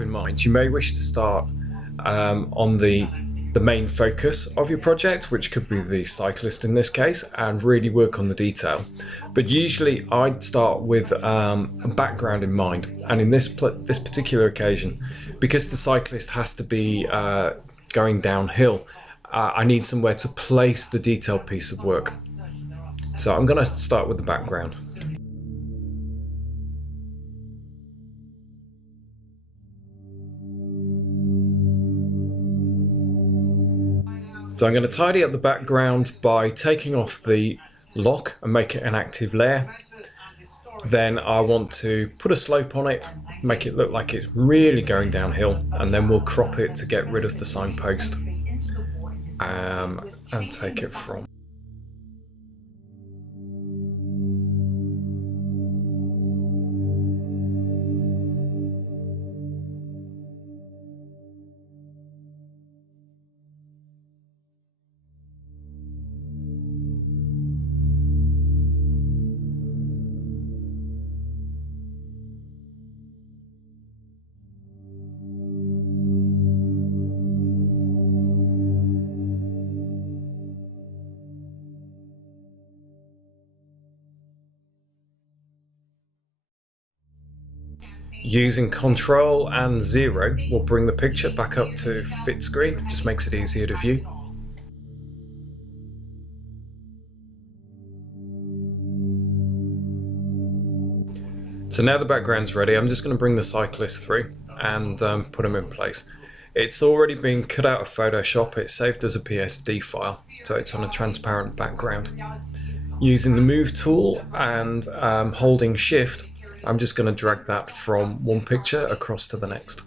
in mind, you may wish to start on the main focus of your project, which could be the cyclist in this case, and really work on the detail. But usually I'd start with a background in mind, and in this particular occasion, because the cyclist has to be going downhill, I need somewhere to place the detailed piece of work. So I'm going to start with the background. So I'm going to tidy up the background by taking off the lock and make it an active layer. Then I want to put a slope on it, make it look like it's really going downhill, and then we'll crop it to get rid of the signpost and take it from. Using Control and 0 will bring the picture back up to fit screen, just makes it easier to view. So now the background's ready, I'm just going to bring the cyclist through and put him in place. It's already been cut out of Photoshop, it's saved as a PSD file, so it's on a transparent background. Using the Move tool and holding Shift, I'm just going to drag that from one picture across to the next.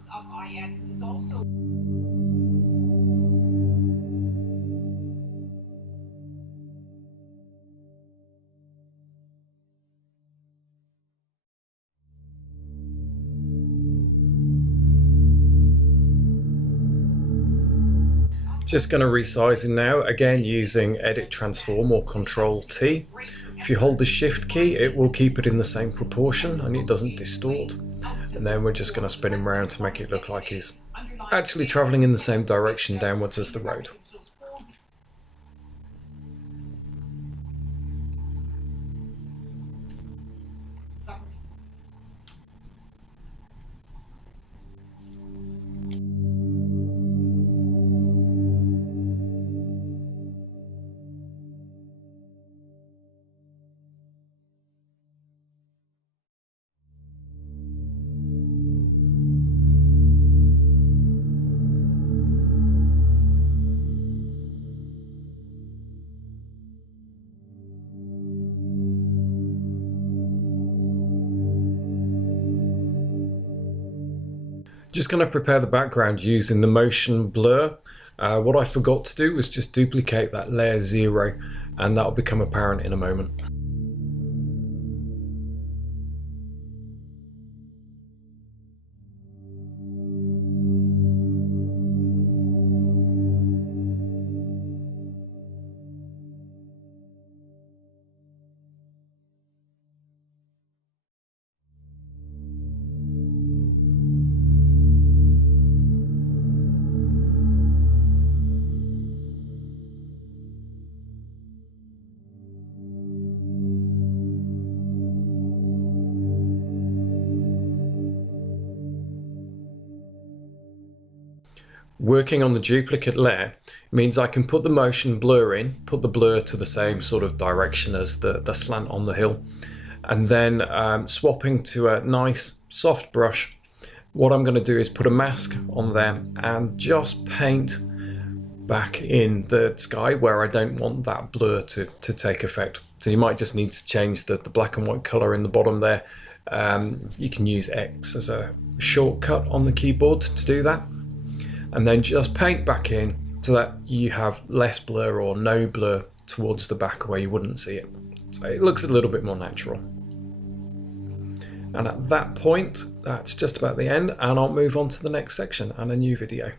Just going to resize him now, again using Edit Transform or Control T. If you hold the Shift key, it will keep it in the same proportion and it doesn't distort. And then we're just going to spin him around to make it look like he's actually travelling in the same direction downwards as the road. Just going to prepare the background using the motion blur. What I forgot to do was just duplicate that layer 0, and that will become apparent in a moment. Working on the duplicate layer means I can put the motion blur in, put the blur to the same sort of direction as the slant on the hill, and then swapping to a nice soft brush, what I'm going to do is put a mask on there and just paint back in the sky where I don't want that blur to take effect. So you might just need to change the black and white color in the bottom there. You can use X as a shortcut on the keyboard to do that. And then just paint back in so that you have less blur or no blur towards the back where you wouldn't see it. So it looks a little bit more natural. And at that point, that's just about the end, and I'll move on to the next section and a new video.